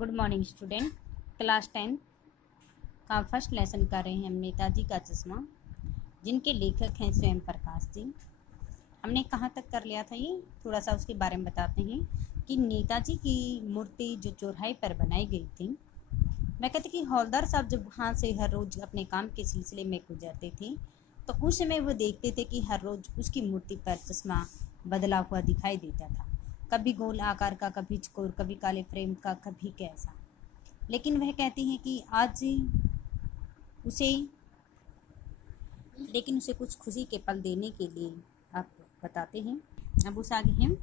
Good morning student. Class 10 का first lesson कर रहे हैं हम नेताजी का चश्मा, जिनके लेखक हैं स्वयं प्रकाश जी। हमने कहाँ तक कर लिया था, ये थोड़ा सा उसके बारे में बताते हैं कि नेताजी की मूर्ति जो चौराहे पर बनाई गई थी, मैं कहती कि हौलदार साहब जब वहाँ से हर रोज़ अपने काम के सिलसिले में गुजरते थे तो उस समय वो देखते थे कि हर रोज़ उसकी मूर्ति पर चश्मा बदला हुआ दिखाई देता था। कभी गोल आकार का, कभी चकोर, कभी काले फ्रेम का, कभी कैसा। लेकिन वह कहती हैं कि आज उसे कुछ खुशी के पल देने के लिए आप बताते हैं। अब उस आगे हैं,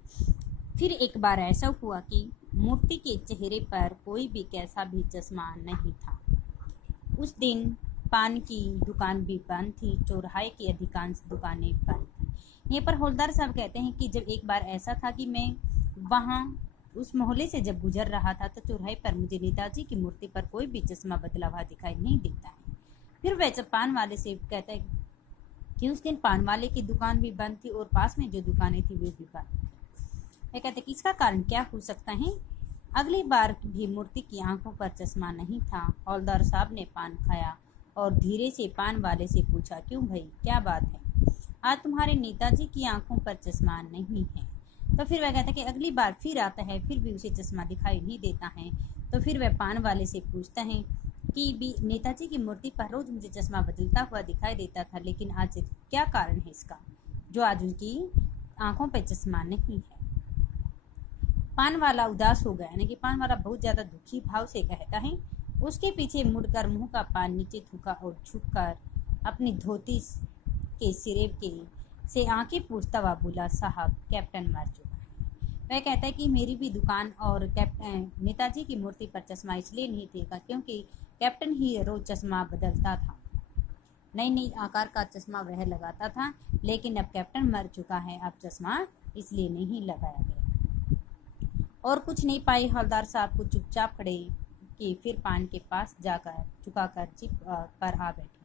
फिर एक बार ऐसा हुआ कि मूर्ति के चेहरे पर कोई भी कैसा भी चश्मा नहीं था। उस दिन पान की दुकान भी बंद थी, चौराहे की अधिकांश दुकानें बंद थी। यहाँ पर हौलदार साहब कहते हैं कि जब एक बार ऐसा था कि मैं वहाँ उस मोहल्ले से जब गुजर रहा था तो चौराहे पर मुझे नेताजी की मूर्ति पर कोई भी चश्मा बदला हुआ दिखाई नहीं देता है। फिर वह जब पान वाले से कहता है कि उस दिन पान वाले की दुकान भी बंद थी और पास में जो दुकानें थी वे भी बंद थी। वह कहते कि इसका कारण क्या हो सकता है। अगली बार भी मूर्ति की आंखों पर चश्मा नहीं था। हौलदार साहब ने पान खाया और धीरे से पान वाले से पूछा, क्यों भाई, क्या बात है, आज तुम्हारे नेताजी की आंखों पर चश्मा नहीं है। तो फिर वह कहता है कि अगली बार फिर आता है, फिर भी उसे चश्मा दिखाई नहीं देता है। तो फिर वह पान वाले से पूछता है कि भी नेताजी की मूर्ति पर रोज मुझे चश्मा बदलता हुआ दिखाई देता था, लेकिन आज क्या कारण है इसका, जो आज उनकी आंखों पर चश्मा नहीं है। पान वाला उदास हो गया, यानी कि पान वाला बहुत ज्यादा दुखी भाव से कहता है। उसके पीछे मुड़कर मुंह का पान नीचे थूका और झुककर अपनी धोती के सिरे के से आंखें पूछता हुआ बोला, साहब कैप्टन मर चुका है। वह कहता है कि मेरी भी दुकान और नेताजी की मूर्ति पर चश्मा इसलिए नहीं था क्योंकि कैप्टन ही रोज चश्मा बदलता था, नई नई आकार का चश्मा वह लगाता था, लेकिन अब कैप्टन मर चुका है, अब चश्मा इसलिए नहीं लगाया गया। और कुछ नहीं पाए हौलदार साहब को चुपचाप खड़े कि फिर पान के पास जाकर चुकाकर जीप पर आ बैठे।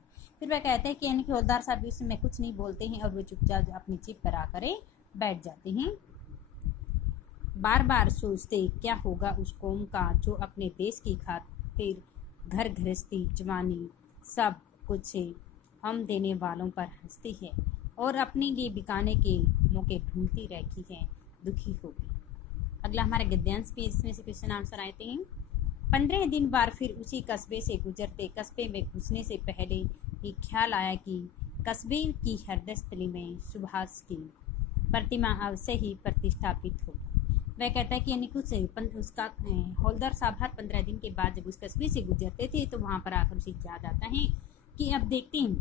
फिर वह कहते हैं कि यानी कि हौलदार साहब इस समय कुछ नहीं बोलते हैं और वे चुपचाप अपनी जीप पर आकर बैठ जाते हैं। बार बार सोचते क्या होगा उस कौम का जो अपने देश की खातिर घर गृहस्थी जवानी सब कुछ हम देने वालों पर हंसती है और अपने लिए बिकाने के मौके ढूंढती रहती है, दुखी होगी। अगला हमारा गद्यांश पे इसमें से क्वेश्चन आंसर आते हैं। 15 दिन बाद फिर उसी कस्बे से गुजरते, कस्बे में घुसने से पहले ही ख्याल आया कि कस्बे की हृदयस्थली में सुभाष की प्रतिमा अवश्य ही प्रतिष्ठापित हो। वह कहता है कि यानी कुछ उसका हौलदार साहब हर 15 दिन के बाद जब उस कस्बे से गुजरते थे तो वहां पर आकर उसे याद आता है कि अब देखते हैं,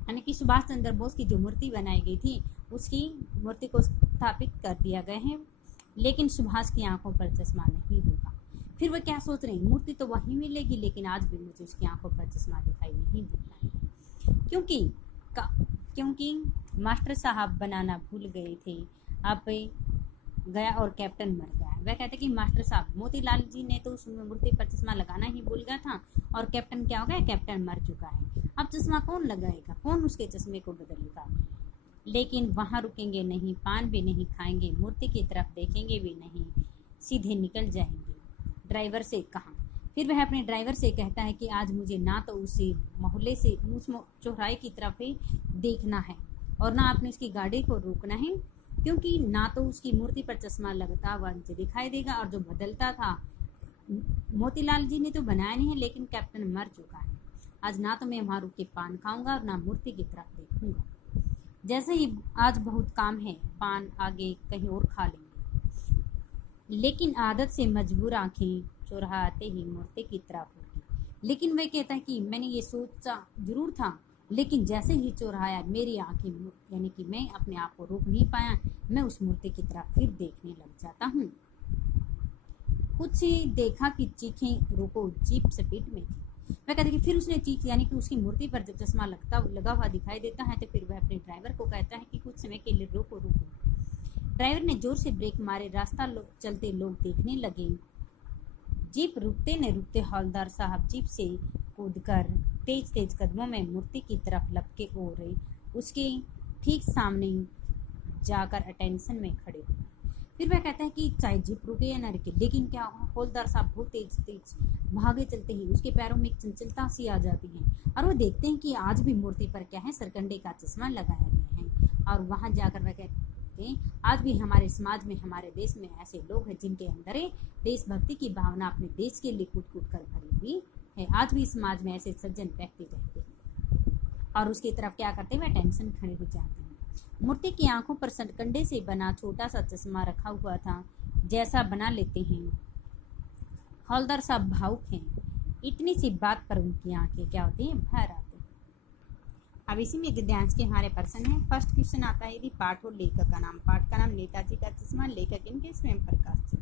यानी कि सुभाष चंद्र बोस की जो मूर्ति बनाई गई थी उसकी मूर्ति को स्थापित कर दिया गया है, लेकिन सुभाष की आंखों पर चश्मा नहीं होगा। फिर वह क्या सोच रहे हैं, मूर्ति तो वहीं मिलेगी लेकिन आज भी मुझे उसकी आंखों पर चश्मा दिखाई नहीं देता है, क्योंकि मास्टर साहब बनाना भूल गए थे, अब गया और कैप्टन मर गया। वह कहते कि मास्टर साहब मोतीलाल जी ने तो उस मूर्ति पर चश्मा लगाना ही भूल गया था और कैप्टन क्या हो गया, कैप्टन मर चुका है, अब चश्मा कौन लगाएगा, कौन उसके चश्मे को बदलेगा। लेकिन वहां रुकेंगे नहीं, पान भी नहीं खाएंगे, मूर्ति की तरफ देखेंगे भी नहीं, सीधे निकल जाएंगे। ड्राइवर से कहा। फिर वह अपने ड्राइवर से कहता है कि आज मुझे ना तो उसी मोहल्ले से उस चौराहे की तरफ ही देखना है और ना अपने उसकी गाड़ी को रोकना है, क्योंकि ना तो उसकी मूर्ति पर चश्मा लगता हुआ मुझे दिखाई देगा और जो बदलता था मोतीलाल जी ने तो बनाया नहीं है, लेकिन कैप्टन मर चुका है। आज ना तो मैं वहां रुक के पान खाऊंगा और ना मूर्ति की तरफ देखूंगा। जैसे ही आज बहुत काम है, पान आगे कहीं और खा लेंगे, लेकिन आदत से मजबूर आंखें चौराहा आते ही मूर्ति की तरफ होगी। लेकिन वह कहता है कि मैंने ये सोचा जरूर था, लेकिन जैसे ही चौराहा मेरी आंखें, यानी कि मैं अपने आप को रोक नहीं पाया, मैं उस मूर्ति की तरफ फिर देखने लग जाता हूँ। कुछ देखा कि चीखें रुको, जीप स्पीड में थी। वह कहते कि फिर उसने चीख, यानी कि उसकी मूर्ति पर जब चश्मा लगा हुआ दिखाई देता है तो फिर वह अपने ड्राइवर को कहता है कि कुछ समय के लिए रोको। ड्राइवर ने जोर से ब्रेक मारे, रास्ता चलते लोग देखने लगे। जीप रुकते न रुकते हौलदार साहब जीप से कूदकर तेज तेज कदमों में मूर्ति की तरफ लपके और उसके ठीक सामने जाकर अटेंशन में खड़े हुए। फिर वह कहता है कि चाहे जीप रुके या न रुके, लेकिन क्या हुआ, हौलदार साहब बहुत तेज तेज भागे चलते हैं, उसके पैरों में एक चंचलता सी आ जाती है और वो देखते हैं कि आज भी मूर्ति पर क्या है, सरकंडे का चश्मा लगाया गया है। और वहां जाकर वह कहते हैं आज भी हमारे समाज में, हमारे देश में ऐसे लोग हैं जिनके अंदर देशभक्ति की भावना अपने देश के लिए कूट कूट कर भरी हुई है। आज भी समाज में ऐसे सज्जन व्यक्ति रहते हैं। और उसकी तरफ क्या करते हैं, वह टेंशन खड़े हो जाते हैं। मूर्ति की आंखों पर सरकंडे से बना छोटा सा चश्मा रखा हुआ था, जैसा बना लेते हैं। हौलदार साहब भावुक हैं, इतनी सी बात पर उनकी आंखें क्या होती हैं, भर आती हैं। अब इसी में गद्यांश के हमारे प्रश्न है। फर्स्ट क्वेश्चन आता है, यदि पाठ और लेखक का नाम, पाठ का नाम नेताजी का चश्मा, लेखक इनके स्वयं प्रकाश थे।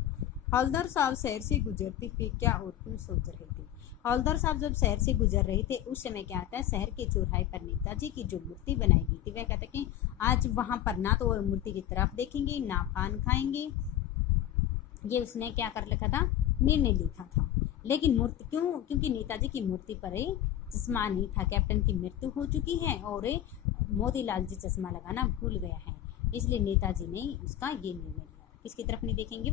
हौलदार साहब शहर से गुजरते हुए क्या और क्यों सोच रहे थे। हौलदार साहब जब शहर से गुजर रहे थे उस समय क्या आता है, शहर के चौराहे पर नेताजी की जो मूर्ति बनाई गई थी, वह कहते हैं कि आज वहां पर ना तो वो मूर्ति की तरफ देखेंगे ना पान खाएंगे, ये उसने क्या कर रखा था, निर्णय लिखा था। लेकिन मूर्ति क्योंकि नेताजी की मूर्ति पर चश्मा नहीं था, कैप्टन की मृत्यु हो चुकी है और मोतीलाल जी चश्मा लगाना भूल गया है, इसलिए नेताजी ने उसका ये निर्णय लिया। किसकी तरफ नहीं देखेंगे,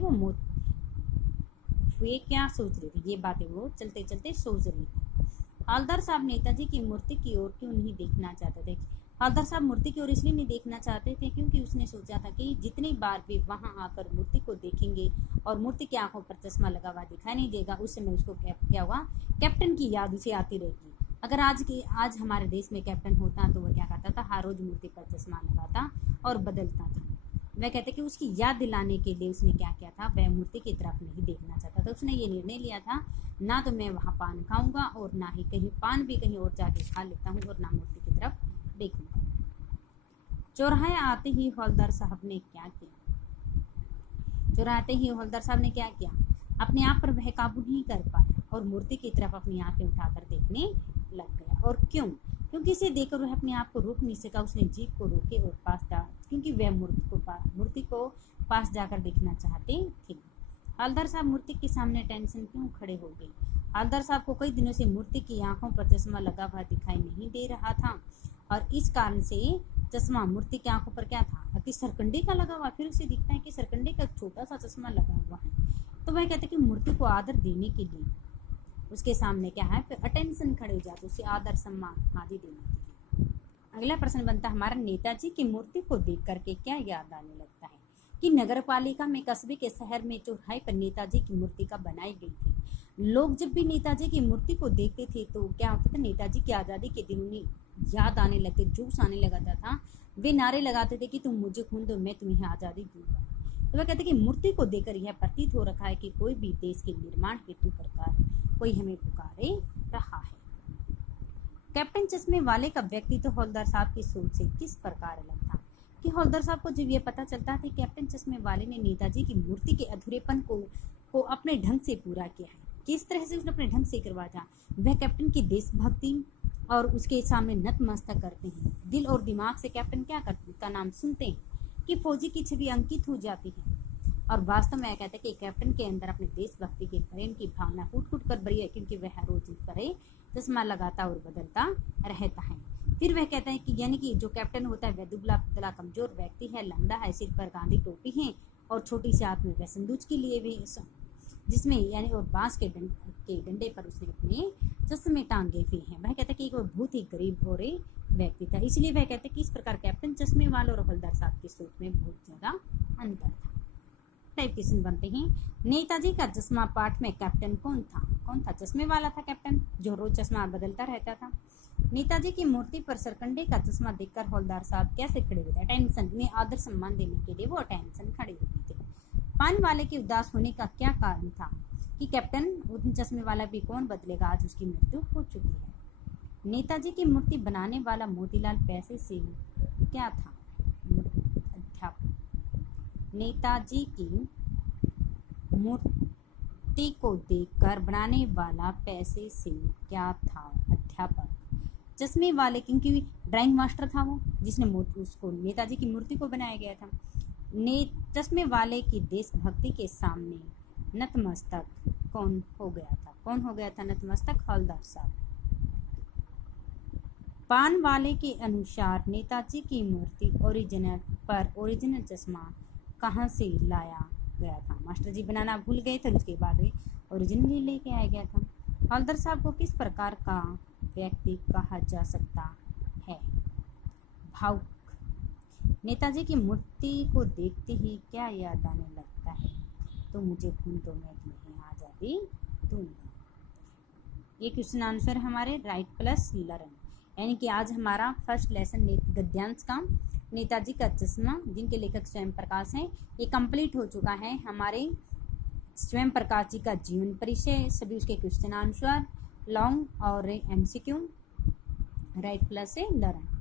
वे क्या सोच रहे थे, ये बातें वो चलते चलते सोच रही थी। हौलदार साहब नेताजी की मूर्ति की ओर क्यों नहीं देखना चाहते थे। हौलदार साहब मूर्ति की ओर इसलिए नहीं देखना चाहते थे क्योंकि उसने सोचा था कि जितनी बार वे वहां आकर मूर्ति को देखेंगे और मूर्ति की आंखों पर चश्मा लगा हुआ दिखाई नहीं देगा, उस समय उसको क्या हुआ, कैप्टन की याद उसे आती रहेगी। अगर आज हमारे देश में कैप्टन होता तो वह क्या करता था, हर रोज मूर्ति पर चश्मा लगाता और बदलता था। वह कहते कि उसकी याद दिलाने के लिए उसने क्या किया था, वह मूर्ति की तरफ नहीं देखना चाहता था। उसने ये निर्णय लिया था, ना तो मैं वहां पान खाऊंगा और ना ही कहीं पान भी कहीं और जाके खा लेता हूँ और ना मूर्ति की तरफ देखूंगा। चौराहे आते ही हौलदार साहब ने क्या किया, चौराहे ही हौलदार साहब ने क्या किया, अपने आप पर वह काबू नहीं कर पाया और मूर्ति की तरफ अपनी आंखें उठाकर देखने लग गया। और क्योंकि इसे देखकर वह अपने आप को रोक नहीं सका। उसने जीप को रोके और पास जा, क्योंकि वह मूर्ति को पास जाकर देखना चाहते थे। हौलदार साहब मूर्ति के सामने टेंशन क्यों खड़े हो गए। हौलदार साहब को कई दिनों से मूर्ति की आंखों पर चश्मा लगा हुआ दिखाई नहीं दे रहा था और इस कारण से चश्मा मूर्ति की आंखों पर क्या था, अति सरकंडे का लगा हुआ। फिर उसे दिखता है कि सरकंडे का छोटा सा चश्मा लगा हुआ है, तो वह कहते कि मूर्ति को आदर देने के लिए उसके सामने क्या है, फिर अटेंशन खड़े हो जाते, उसे आदर सम्मान आदि देने के लिए। अगला प्रश्न बनता है हमारा, नेताजी की मूर्ति को देख करके क्या याद आने लगता है कि नगर पालिका में, कस्बे के शहर में चौराहे पर नेताजी की मूर्ति का बनाई गई थी। लोग जब भी नेताजी की मूर्ति को देखते थे तो क्या होता था, नेताजी की आजादी के दिन उन्हें याद आने लगते, जोश आने लगाता था। वे नारे लगाते थे कि तुम मुझे खून दो, मैं तुम्हें आजादी दूंगा। तो वह कहते कि मूर्ति को देखकर यह प्रतीत हो रखा है कि कोई भी देश के निर्माण हेतु प्रकार कोई हमें पुकारे रहा है। कैप्टन चश्मे वाले का व्यक्तित्व हौलदार साहब की सोच से किस प्रकार अलग था कि हौलदार साहब को जब यह पता चलता था कि कैप्टन चश्मे वाले ने नेताजी की मूर्ति के अधूरेपन को अपने ढंग से पूरा किया है, किस तरह से उसने अपने ढंग से करवाया था। वह कैप्टन की देशभक्ति और उसके सामने नतमस्तक करते हैं। दिल और दिमाग से कैप्टन क्या करते का नाम सुनते हैं कि फौजी की छवि अंकित हो जाती है। और वास्तव में कहते हैं कि कैप्टन के अंदर अपने देशभक्ति के प्रेम की भावना कूट कूट कर भरी है, क्योंकि वह रोज पर चश्मा लगाता और बदलता रहता है। फिर वह कहते हैं कि यानी कि जो कैप्टन होता है वह दुबला पतला कमजोर व्यक्ति है, लंगड़ा है, सिर पर गांधी टोपी है और छोटी सी हाथ में वह संदूक के लिए भी, जिसमें यानी और बांस के डंडे पर उसने अपने चश्मे टांगे हुए हैं। वह कहता है कि वो बहुत ही गरीब और व्यक्ति था, इसलिए वह कहते हैं कि इस प्रकार कैप्टन चश्मे वाले और हवलदार साहब की सोच में बहुत ज्यादा अंतर था। टाइप क्वेश्चन बनते हैं, नेताजी का चश्मा पाठ में कैप्टन कौन था? चश्मे वाला था कैप्टन, जो रोज चश्मा बदलता रहता था। नेताजी की मूर्ति पर सरकंडे का चश्मा देखकर हवलदार साहब कैसे खड़े हुए थे? टेंशन में आदर सम्मान देने के लिए वो टेंशन खड़े हो गए थे। पान वाले के उदास होने का क्या कारण था कि कैप्टन उन चश्मे वाला भी कौन बदलेगा, आज उसकी मृत्यु हो चुकी है। नेताजी की मूर्ति बनाने वाला मोतीलाल पैसे से क्या था? अध्यापक। नेताजी की मूर्ति को देखकर बनाने वाला पैसे से क्या था? अध्यापक। चश्मे वाले क्योंकि ड्राइंग मास्टर था वो, जिसने उसको नेताजी की मूर्ति को बनाया गया था। चश्मे वाले की देशभक्ति के सामने नतमस्तक कौन हो गया था नतमस्तक? हवलदार साहब। पान वाले के अनुसार नेताजी की मूर्ति ओरिजिनल चश्मा कहाँ से लाया गया था। मास्टर जी बनाना भूल गए थे, उसके बाद ओरिजिनली लेके आया गया था। हवलदार साहब को किस प्रकार का व्यक्ति कहा जा सकता है? भावुक। नेताजी की मूर्ति को देखते ही क्या याद आने लगता है? तो मुझे खून तो मैं तुम्हें आज़ादी दूंगा। ये क्वेश्चन आंसर हमारे राइट प्लस लर्न। यानी कि आज हमारा फर्स्ट लेसन गद्यांश का नेताजी का चश्मा, जिनके लेखक स्वयं प्रकाश हैं, ये कंप्लीट हो चुका है। हमारे स्वयं प्रकाश जी का जीवन परिचय, सभी उसके क्वेश्चन आंसर, लॉन्ग और MCQ, राइट प्लस से लर्न।